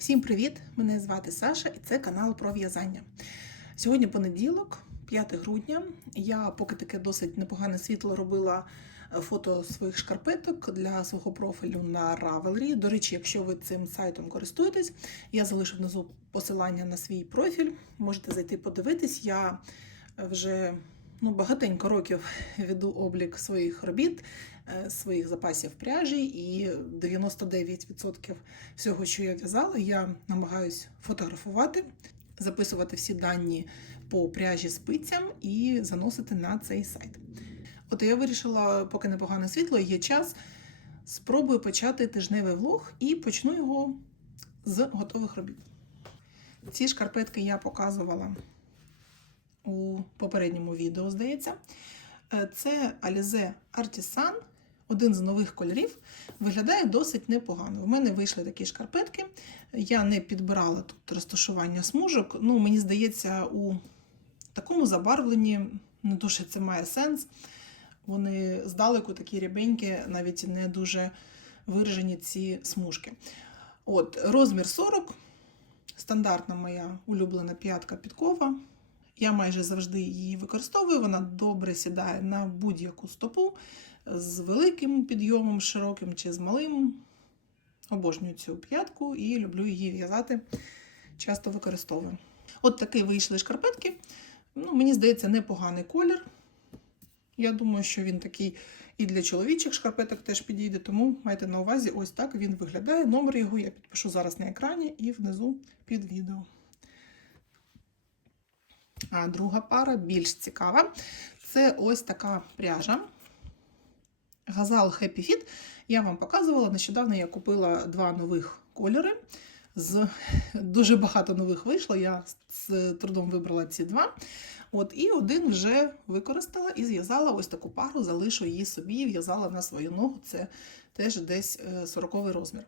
Всім привіт! Мене звати Саша і це канал про в'язання. Сьогодні понеділок, 5 грудня. Я поки таке досить непогане світло робила е, фото своїх шкарпеток для свого профілю на Ravelry. До речі, якщо ви цим сайтом користуєтесь, я залишу внизу посилання на свій профіль. Можете зайти подивитись. Я вже ну, багатенько років веду облік своїх робіт, е, своїх запасів пряжі, і 99% всього, що я в'язала, я намагаюсь фотографувати, записувати всі дані по пряжі спицям і заносити на цей сайт. От я вирішила, поки непогане світло, є час, спробую почати тижневий влог і почну його з готових робіт. Ці шкарпетки я показувала у попередньому відео, здається. Е, Це Alize Artisan, один з нових кольорів. Виглядає досить непогано. У мене вийшли такі шкарпетки. Я не підбирала тут розташування смужок. Ну, мені здається, у такому забарвленні не дуже це має сенс. Вони здалеку такі рябенькі, навіть не дуже виражені ці смужки. От, розмір 40. Стандартна моя улюблена п'ятка підкова. Я майже завжди її використовую. Вона добре сідає на будь-яку стопу з великим підйомом, широким чи з малим. Обожнюю цю п'ятку і люблю її в'язати. Часто використовую. От такі вийшли шкарпетки. Ну, Мені здається, непоганий колір. Я думаю, що він такий і для чоловічих шкарпеток теж підійде, тому майте на увазі, ось так він виглядає. Номер його я підпишу зараз на екрані і внизу під відео. А друга пара більш цікава. Це ось така пряжа. Газал Happy Fit. Я вам показувала. Нещодавно я купила два нових кольори. З дуже багато нових вийшло. Я з трудом вибрала ці два. От, І один вже використала і зв'язала ось таку пару, залишу її собі, в'язала на свою ногу. Це теж десь 40 розмір.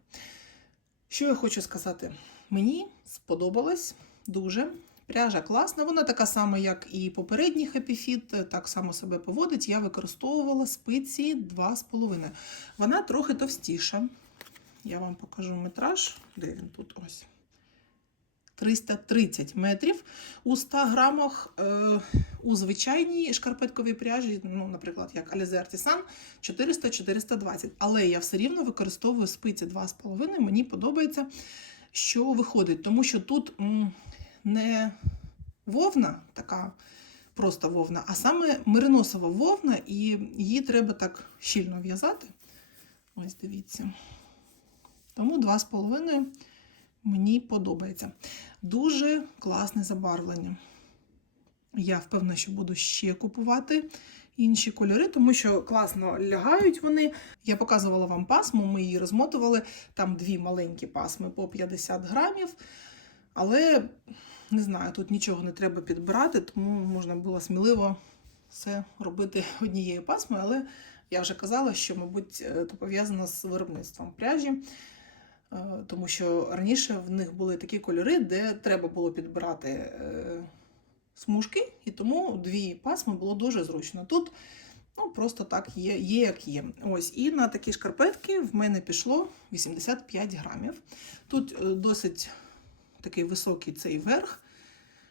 Що я хочу сказати? Мені сподобалось дуже. Пряжа класна, вона така сама, як і попередній Fit, так само себе поводить. Я використовувала спиці 2,5. Вона трохи товстіша. Я вам покажу метраж. Де він тут ось? 330 метрів у 100 грамах. Е, у звичайній шкарпетковій пряжі, ну, наприклад, як Alize Artisan, 400-420. Але я все рівно використовую спиці 2,5. Мені подобається, що виходить, тому що тут. М не вовна, така просто вовна, а саме мериносова вовна, і її треба так щільно в'язати. Ось дивіться. Тому 2,5 мені подобається. Дуже класне забарвлення. Я впевнена, що буду ще купувати інші кольори, тому що класно лягають вони. Я показувала вам пасму, ми її розмотували. Там дві маленькі пасми по 50 грамів. Але не знаю, тут нічого не треба підбирати, тому можна було сміливо все робити однією пасмою. Але я вже казала, що, мабуть, це пов'язано з виробництвом пряжі, тому що раніше в них були такі кольори, де треба було підбирати смужки, і тому дві пасми було дуже зручно. Тут ну, просто так є, є, як є. Ось, І на такі шкарпетки в мене пішло 85 грамів. Тут досить такий високий цей верх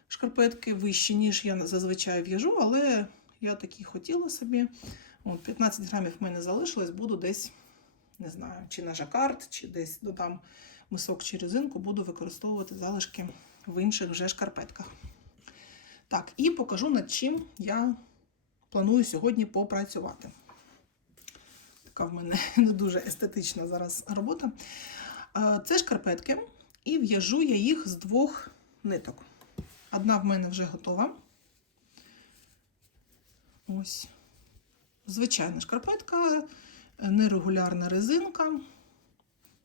шкарпетки, вищі, ніж я зазвичай в'яжу, але я такі хотіла собі. От, 15 грамів в мене залишилось, буду десь, не знаю, чи на жакард, чи десь додам мисок чи резинку, буду використовувати залишки в інших вже шкарпетках. Так, і покажу, над чим я планую сьогодні попрацювати. Така в мене не дуже естетична зараз робота. Це шкарпетки. І в'яжу я їх з двох ниток. Одна в мене вже готова. Ось. Звичайна шкарпетка, нерегулярна резинка.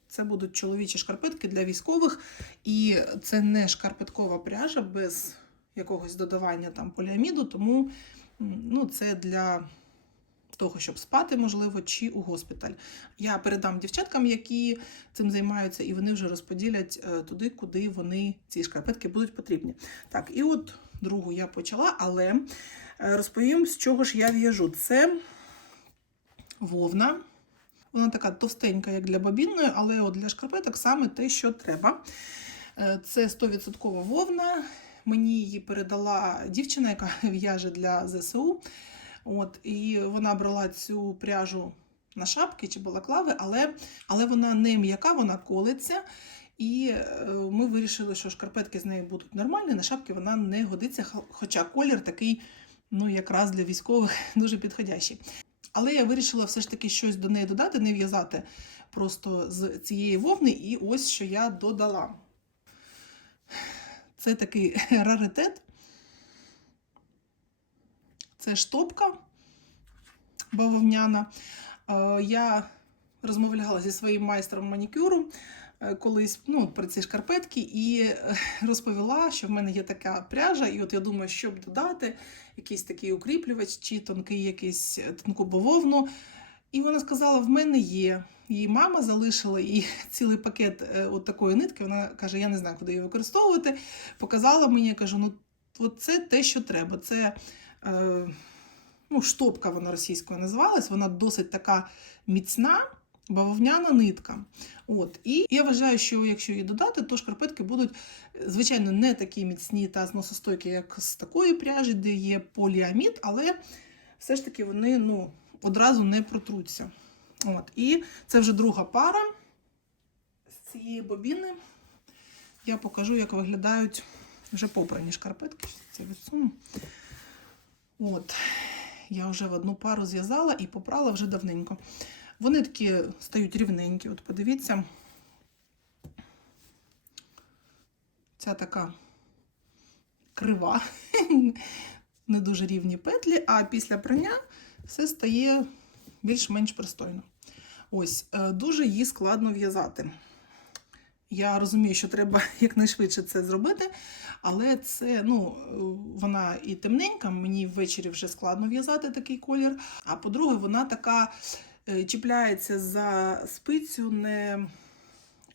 Це будуть чоловічі шкарпетки для військових. І це не шкарпеткова пряжа без якогось додавання там поліаміду, тому ну, це для того, щоб спати, можливо, чи у госпіталь. Я передам дівчаткам, які цим займаються, і вони вже розподілять туди, куди вони ці шкарпетки будуть потрібні. Так, і от другу я почала, але розповім, з чого ж я в'яжу. Це вовна. Вона така товстенька, як для бобінної, але от для шкарпеток саме те, що треба. Е, Це 100% вовна. Мені її передала дівчина, яка в'яже для ЗСУ. От, і вона брала цю пряжу на шапки чи балаклави, але, але вона не м'яка, вона колиться. І е, ми вирішили, що шкарпетки з нею будуть нормальні, на шапки вона не годиться, хоча колір такий, ну, якраз для військових дуже підходящий. Але я вирішила все ж таки щось до неї додати, не в'язати просто з цієї вовни, і ось що я додала. Це такий раритет. Це штопка бавовняна. Е, Я розмовляла зі своїм майстром манікюру е, колись ну, про ці шкарпетки і е, розповіла, що в мене є така пряжа, і от я думаю, щоб додати якийсь такий укріплювач чи тонкий якийсь тонку бавовну. І вона сказала: в мене є. Її мама залишила їй цілий пакет от такої нитки. Вона каже: Я не знаю, куди її використовувати. Показала мені, я кажу, ну от це те, що треба. Це ну, штопка вона російською називалась, вона досить така міцна. Бавовняна нитка. От. І я вважаю, що якщо її додати, то шкарпетки будуть, звичайно, не такі міцні та зносостойкі, як з такої пряжі, де є поліамід, але все ж таки вони ну, одразу не протруться. От. І це вже друга пара з цієї бобіни. Я покажу, як виглядають вже попрані шкарпетки. Це відсуну. От. Я вже в одну пару зв'язала і попрала вже давненько. Вони такі стають рівненькі. От подивіться. Ця така крива, не дуже рівні петлі, а після прання все стає більш-менш пристойно. Ось, е, дуже її складно в'язати. Я розумію, що треба якнайшвидше це зробити, але це, ну, вона і темненька, мені ввечері вже складно в'язати такий колір. А по-друге, вона така е, чіпляється за спицю, не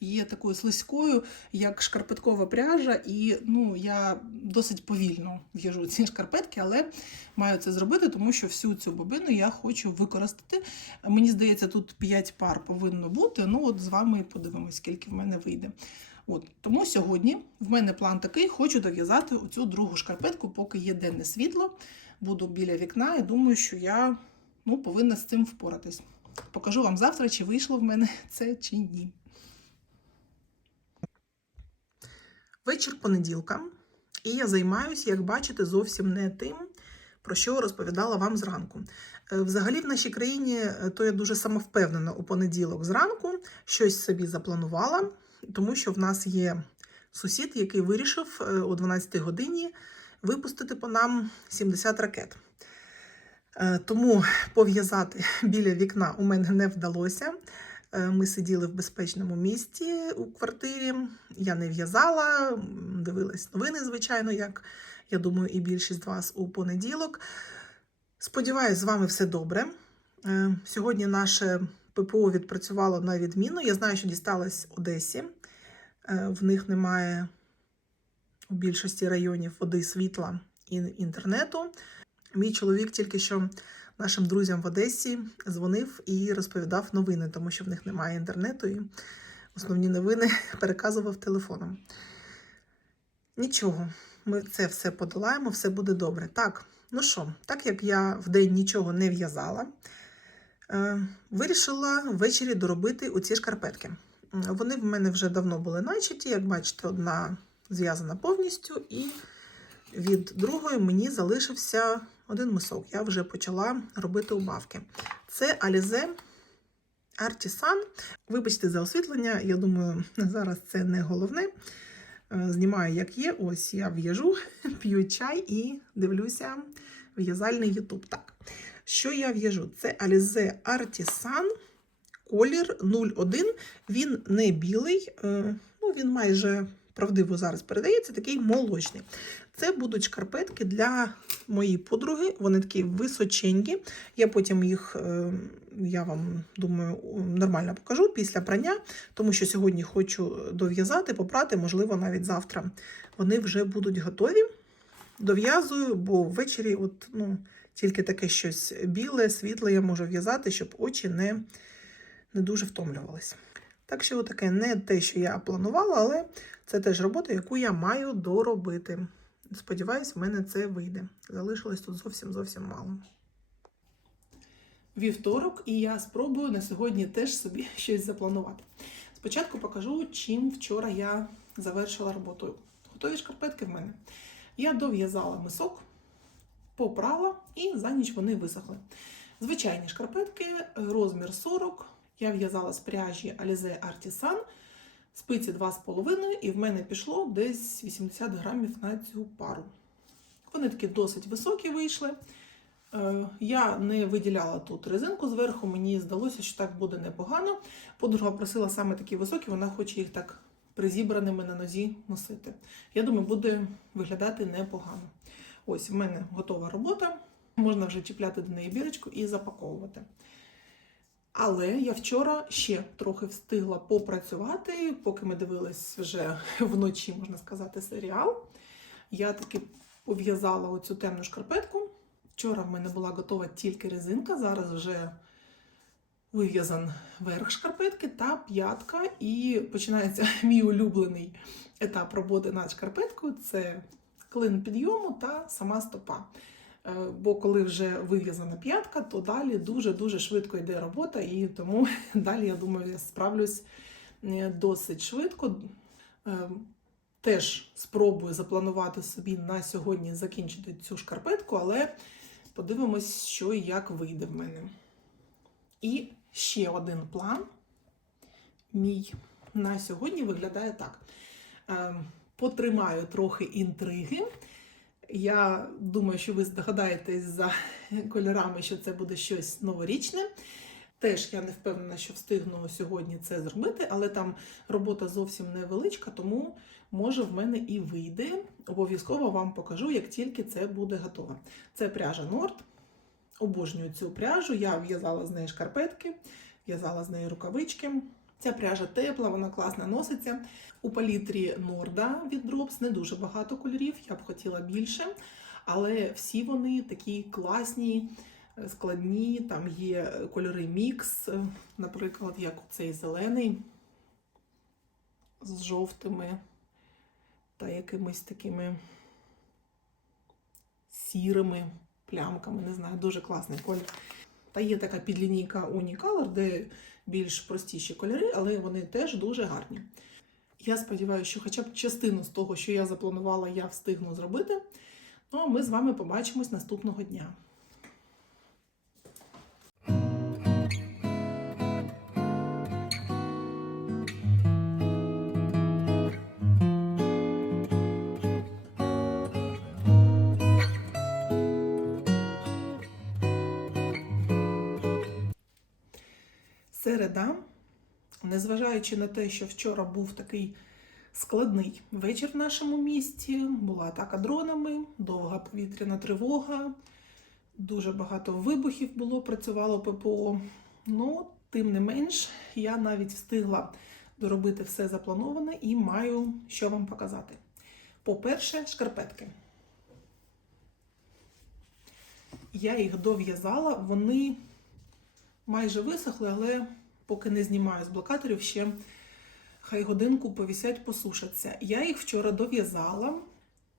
є такою слизькою, як шкарпеткова пряжа, і ну, я досить повільно в'яжу ці шкарпетки, але маю це зробити, тому що всю цю бобину я хочу використати. Мені здається, тут 5 пар повинно бути. Ну, от з вами подивимось, скільки в мене вийде. От, тому сьогодні в мене план такий: хочу дов'язати оцю другу шкарпетку, поки є денне світло. Буду біля вікна і думаю, що я ну, повинна з цим впоратись. Покажу вам завтра, чи вийшло в мене це чи ні. Вечір понеділка, і я займаюся, як бачите, зовсім не тим, про що розповідала вам зранку. Е, Взагалі, в нашій країні е, то я дуже самовпевнена у понеділок зранку, щось собі запланувала, тому що в нас є сусід, який вирішив е, о 12 годині випустити по нам 70 ракет. Тому пов'язати біля вікна у мене не вдалося. Е, Ми сиділи в безпечному місці у квартирі. Я не в'язала, дивилась новини, звичайно, як я думаю, і більшість з вас у понеділок. Сподіваюсь, з вами все добре. Е, Сьогодні наше ППО відпрацювало на відміну. Я знаю, що дісталось Одесі. Е, В них немає у більшості районів води, світла і інтернету. Мій чоловік тільки що нашим друзям в Одесі дзвонив і розповідав новини, тому що в них немає інтернету, і основні новини переказував телефоном. Нічого, ми це все подолаємо, все буде добре. Так, ну що, так як я вдень нічого не в'язала, е, вирішила ввечері доробити оці шкарпетки. Вони в мене вже давно були начаті, як бачите, одна зв'язана повністю, і від другої мені залишився один мисок. Я вже почала робити убавки. Це Alize Artisan. Вибачте за освітлення, я думаю, зараз це не головне. Е, Знімаю, як є. Ось я в'яжу, п'ю чай і дивлюся в'язальний YouTube. Так, що я в'яжу? Це Alize Artisan, колір 01. Він не білий, е, ну він майже правдиво зараз передається, такий молочний. Це будуть шкарпетки для моєї подруги. Вони такі височенькі. Я потім їх, е, я вам думаю, нормально покажу після прання, тому що сьогодні хочу дов'язати, попрати, можливо, навіть завтра. Вони вже будуть готові. Дов'язую, бо ввечері, от, ну, тільки таке щось біле, світле я можу в'язати, щоб очі не, не дуже втомлювалися. Так що таке не те, що я планувала, але це теж робота, яку я маю доробити. Сподіваюсь, в мене це вийде. Залишилось тут зовсім зовсім мало. Вівторок, і я спробую на сьогодні теж собі щось запланувати. Спочатку покажу, чим вчора я завершила роботу. Готові шкарпетки в мене. Я дов'язала мисок, попрала і за ніч вони висохли. Звичайні шкарпетки, розмір 40. Я в'язала з пряжі Alize Artisan, спиці 2,5, і в мене пішло десь 80 грамів на цю пару. Вони такі досить високі вийшли. Е, Я не виділяла тут резинку зверху, мені здалося, що так буде непогано. Подруга просила саме такі високі, вона хоче їх так призібраними на нозі носити. Я думаю, буде виглядати непогано. Ось в мене готова робота. Можна вже чіпляти до неї бірочку і запаковувати. Але я вчора ще трохи встигла попрацювати, поки ми дивились вже вночі, можна сказати, серіал. Я таки пов'язала оцю темну шкарпетку. Вчора в мене була готова тільки резинка, зараз вже вив'язан верх шкарпетки та п'ятка. І починається мій улюблений етап роботи над шкарпеткою це клин підйому та сама стопа. Е, Бо коли вже вив'язана п'ятка, то далі дуже-дуже швидко йде робота, і тому далі, я думаю, я справлюсь е, досить швидко. Е, Теж спробую запланувати собі на сьогодні закінчити цю шкарпетку, але подивимось, що і як вийде в мене. І ще один план мій на сьогодні виглядає так. Потримаю трохи інтриги. Я думаю, що ви здогадаєтесь за кольорами, що це буде щось новорічне. Теж я не впевнена, що встигну сьогодні це зробити, але там робота зовсім невеличка, тому може в мене і вийде. Обов'язково вам покажу, як тільки це буде готово. Це пряжа Норд. Обожнюю цю пряжу. Я в'язала з неї шкарпетки, в'язала з неї рукавички. Ця пряжа тепла, вона класно носиться. У палітрі Норда від Drops не дуже багато кольорів, я б хотіла більше. Але всі вони такі класні, складні. Там є кольори мікс, наприклад, як цей зелений з жовтими та якимись такими сірими плямками. Не знаю, дуже класний колір. Та є така підлінійка Unicolor, де більш простіші кольори, але вони теж дуже гарні. Я сподіваюся, що хоча б частину з того, що я запланувала, я встигну зробити. Ну а ми з вами побачимось наступного дня. Середа, незважаючи на те, що вчора був такий складний вечір в нашому місті, була атака дронами, довга повітряна тривога, дуже багато вибухів було, працювало ППО. Ну, тим не менш, я навіть встигла доробити все заплановане і маю що вам показати. По-перше, шкарпетки. Я їх дов'язала, вони майже висохли, але поки не знімаю з блокаторів, ще хай годинку повісять, посушаться. Я їх вчора дов'язала,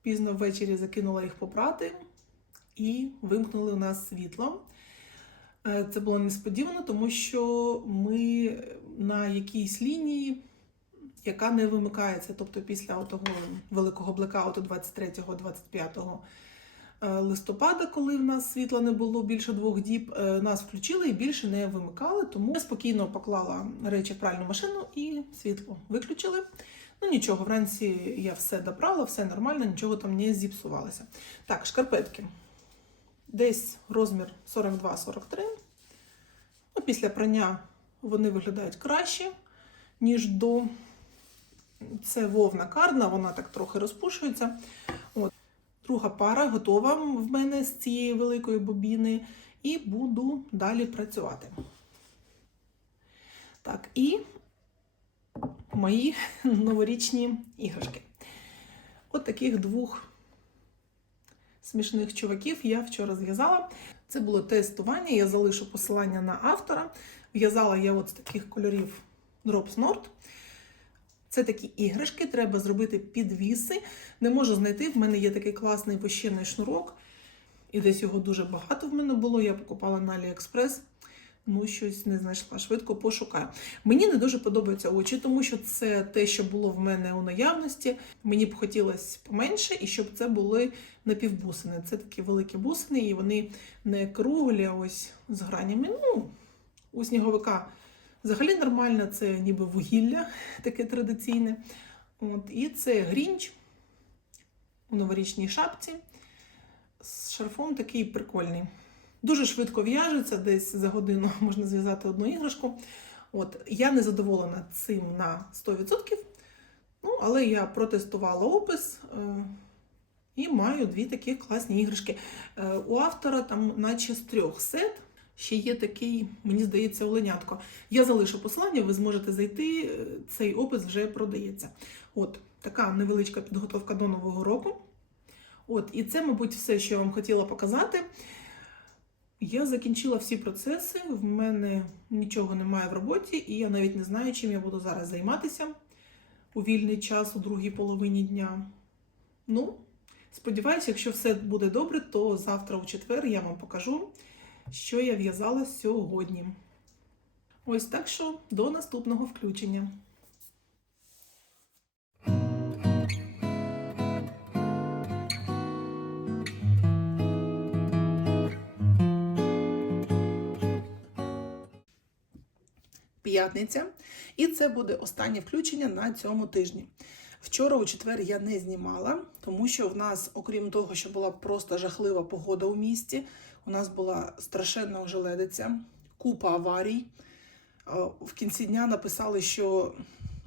пізно ввечері закинула їх попрати і вимкнули у нас світло. Е, Це було несподівано, тому що ми на якійсь лінії, яка не вимикається, тобто після того великого блекауту 23-25 е, листопада, коли в нас світла не було більше двох діб, е, нас включили і більше не вимикали. Тому я спокійно поклала речі в пральну машину і світло виключили. Ну нічого, вранці я все допрала, все нормально, нічого там не зіпсувалося. Так, шкарпетки. Десь розмір 42-43. Ну, після прання вони виглядають краще, ніж до. Це вовна карна, вона так трохи розпушується. Друга пара готова в мене з цієї великої бобіни, і буду далі працювати. Так, і мої новорічні іграшки. От таких двох смішних чуваків я вчора зв'язала. Це було тестування, я залишу посилання на автора. В'язала я от з таких кольорів Drops Nord. Це такі іграшки, треба зробити підвіси. Не можу знайти. В мене є такий класний вощений шнурок, і десь його дуже багато в мене було. Я покупала на AliExpress. Ну, щось не знайшла, швидко пошукаю. Мені не дуже подобаються очі, тому що це те, що було в мене у наявності. Мені б хотілося поменше, і щоб це були напівбусини. Це такі великі бусини, і вони не круглі, а ось з гранями. Ну, у сніговика взагалі нормально, це ніби вугілля, таке традиційне. От, і це грінч у новорічній шапці з шарфом такий прикольний. Дуже швидко в'яжеться, десь за годину можна зв'язати одну іграшку. От, я не задоволена цим на 100%. Ну, але я протестувала опис е, і маю дві такі класні іграшки. Е, у автора там, наче з трьох сет, ще є такий, мені здається, оленятко. Я залишу посилання, ви зможете зайти, е, цей опис вже продається. От, така невеличка підготовка до Нового року. От, і це, мабуть, все, що я вам хотіла показати. Я закінчила всі процеси, в мене нічого немає в роботі, і я навіть не знаю, чим я буду зараз займатися у вільний час у другій половині дня. Ну, сподіваюся, якщо все буде добре, то завтра у четвер я вам покажу, що я в'язала сьогодні. Ось так що до наступного включення. П'ятниця, і це буде останнє включення на цьому тижні. Вчора у четвер я не знімала, тому що в нас, окрім того, що була просто жахлива погода у місті, у нас була страшенна ожеледиця, купа аварій. Е, В кінці дня написали, що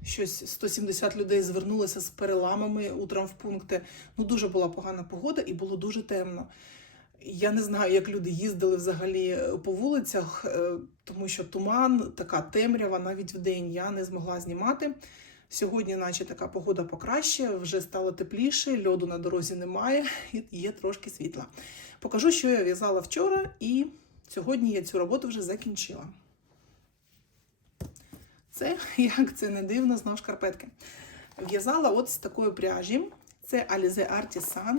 щось 170 людей звернулися з переламами у травмпункти. Ну, дуже була погана погода і було дуже темно. Я не знаю, як люди їздили взагалі е, по вулицях, е, тому що туман, така темрява навіть в день я не змогла знімати. Сьогодні, наче така погода покраще, вже стало тепліше, льоду на дорозі немає, і є трошки світла. Покажу, що я в'язала вчора, і сьогодні я цю роботу вже закінчила. Це, як це не дивно, знов шкарпетки. В'язала от з такої пряжі. Це Alize Artisan.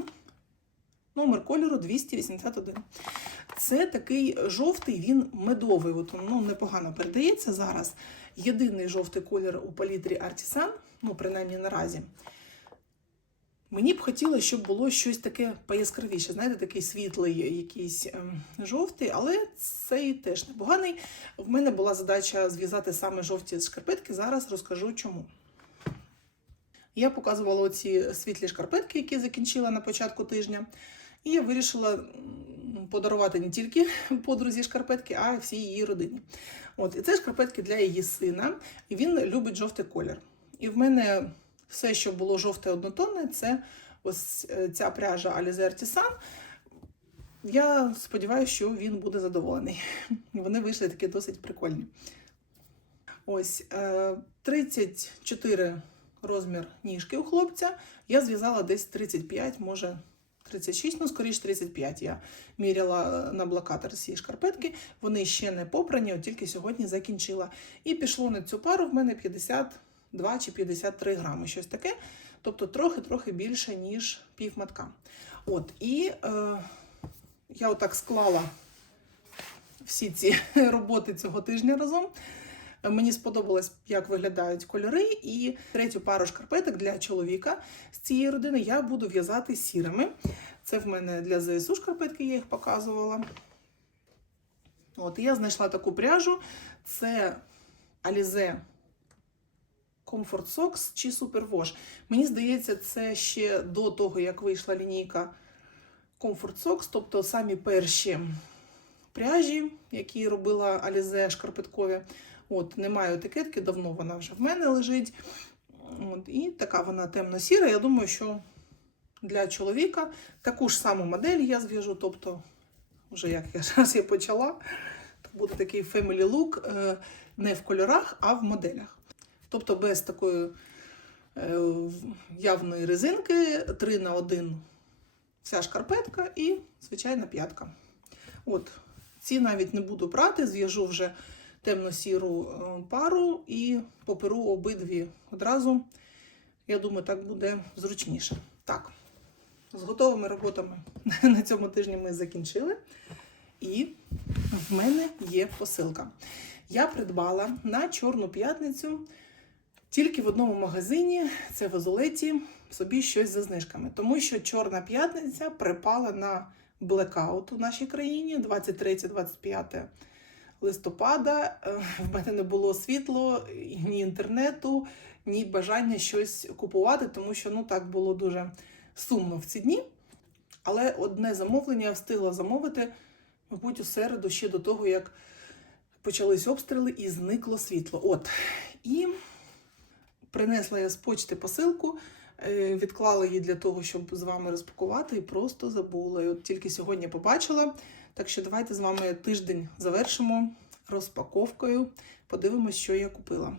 Номер кольору 281. Це такий жовтий, він медовий. От, ну, непогано передається зараз. Єдиний жовтий колір у палітрі Artisan, ну, принаймні наразі. Мені б хотілося, щоб було щось таке пояскравіше. Знаєте, такий світлий, якийсь ем, жовтий, але цей теж непоганий. В мене була задача зв'язати саме жовті шкарпетки. Зараз розкажу чому. Я показувала оці світлі шкарпетки, які закінчила на початку тижня. І я вирішила подарувати не тільки подрузі шкарпетки, а й всій її родині. От, і це шкарпетки для її сина, і він любить жовтий колір. І в мене все, що було жовте однотонне, це ось е, ця пряжа Alize Artisan. Я сподіваюся, що він буде задоволений. Вони вийшли такі досить прикольні. Ось е, 34 розмір ніжки у хлопця. Я зв'язала десь 35, може 36, ну скоріш 35. Я міряла на блокатор ці шкарпетки. Вони ще не попрані, от тільки сьогодні закінчила. І пішло на цю пару в мене 52 чи 53 грами, щось таке. Тобто трохи-трохи більше, ніж півматка. От, і е, я отак склала всі ці роботи цього тижня разом. Мені сподобалось, як виглядають кольори, і третю пару шкарпеток для чоловіка з цієї родини я буду в'язати сірими. Це в мене для ЗСУ шкарпетки, я їх показувала. От, я знайшла таку пряжу. Це Alize Comfort Socks чи Super Wash. Мені здається, це ще до того, як вийшла лінійка Comfort Socks, тобто самі перші пряжі, які робила Alize шкарпеткові. От, немає етикетки, давно вона вже в мене лежить. От, і така вона темно-сіра. Я думаю, що для чоловіка таку ж саму модель я зв'яжу, тобто, вже як я раз я почала, то буде такий family look е, не в кольорах, а в моделях. Тобто без такої е, явної резинки 3 на 1 вся шкарпетка і звичайна п'ятка. От, ці навіть не буду брати, зв'яжу вже темно-сіру е, пару і поперу обидві одразу. Я думаю, так буде зручніше. Так, з готовими роботами на цьому тижні ми закінчили. І в мене є посилка. Я придбала на Чорну п'ятницю тільки в одному магазині, це в Озолеті, собі щось за знижками. Тому що Чорна п'ятниця припала на блекаут у нашій країні 23-25 листопада. Е, В мене не було світло, ні інтернету, ні бажання щось купувати, тому що ну так було дуже сумно в ці дні. Але одне замовлення я встигла замовити, мабуть, у середу ще до того, як почались обстріли і зникло світло. От. І принесла я з почти посилку, е, відклала її для того, щоб з вами розпакувати, і просто забула. І от тільки сьогодні побачила. Так що давайте з вами тиждень завершимо розпаковкою. Подивимось, що я купила.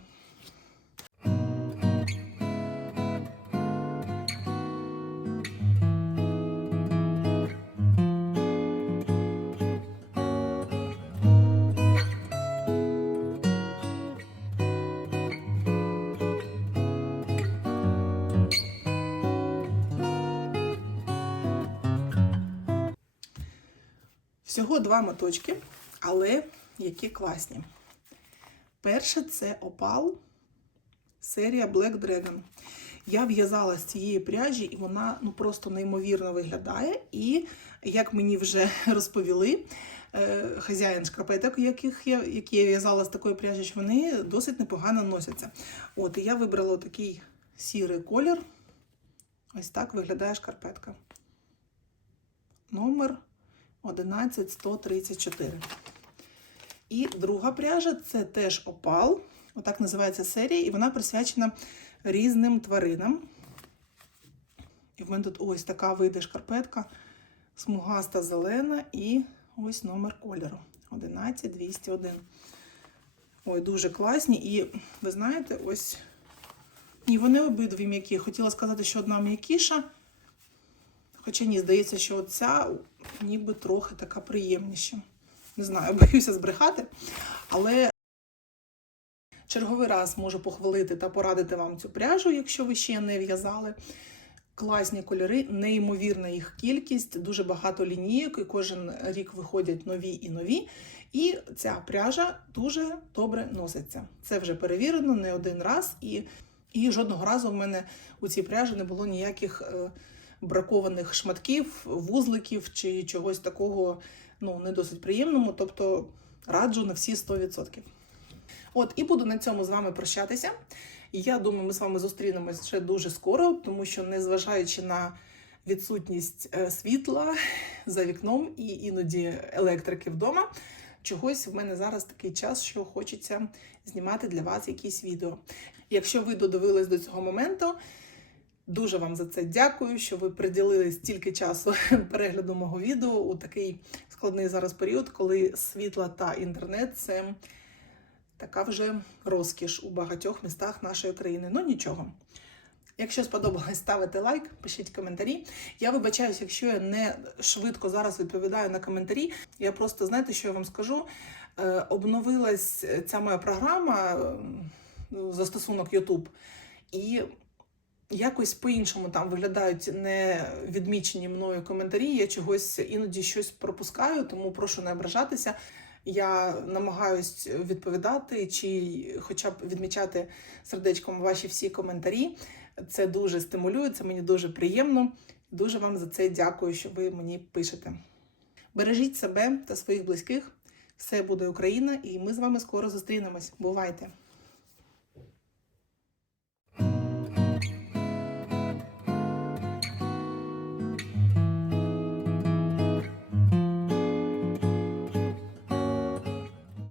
Всього два моточки, але які класні. Перше це опал серія Black Dragon. Я в'язала з цієї пряжі, і вона ну, просто неймовірно виглядає. І, як мені вже розповіли, е, хазяїн шкарпеток, яких я, які я в'язала з такої пряжі, що вони досить непогано носяться. От, і я вибрала такий сірий колір. Ось так виглядає шкарпетка. Номер 11134. І друга пряжа це теж опал. Отак називається серія, і вона присвячена різним тваринам. І в мене тут ось така вийде шкарпетка, смугаста зелена і ось номер кольору 11201. Ой, дуже класні. І ви знаєте, ось. Ні, вони обидві м'які. Хотіла сказати, що одна м'якіша. Хоча ні, здається, що ця ніби трохи така приємніша. Не знаю, боюся збрехати. Але черговий раз можу похвалити та порадити вам цю пряжу, якщо ви ще не в'язали. Класні кольори, неймовірна їх кількість, дуже багато лінійок, і кожен рік виходять нові і нові. І ця пряжа дуже добре носиться. Це вже перевірено не один раз, і, і жодного разу в мене у цій пряжі не було ніяких. Е, бракованих шматків, вузликів чи чогось такого ну, не досить приємному. Тобто раджу на всі 100%. От, і буду на цьому з вами прощатися. Я думаю, ми з вами зустрінемось ще дуже скоро, тому що, незважаючи на відсутність е, світла за вікном і іноді електрики вдома, чогось в мене зараз такий час, що хочеться знімати для вас якісь відео. Якщо ви додивились до цього моменту, Дуже вам за це дякую, що ви приділили стільки часу перегляду мого відео у такий складний зараз період, коли світла та інтернет це така вже розкіш у багатьох містах нашої країни. Ну нічого. Якщо сподобалось, ставите лайк, пишіть коментарі. Я вибачаюся, якщо я не швидко зараз відповідаю на коментарі. Я просто знаєте, що я вам скажу. Е, обновилась ця моя програма, застосунок YouTube, і якось по-іншому там виглядають не відмічені мною коментарі. Я чогось іноді щось пропускаю, тому прошу не ображатися. Я намагаюсь відповідати чи, хоча б відмічати сердечком ваші всі коментарі. Це дуже стимулює, це мені дуже приємно. Дуже вам за це дякую, що ви мені пишете. Бережіть себе та своїх близьких. Все буде Україна, і ми з вами скоро зустрінемось. Бувайте!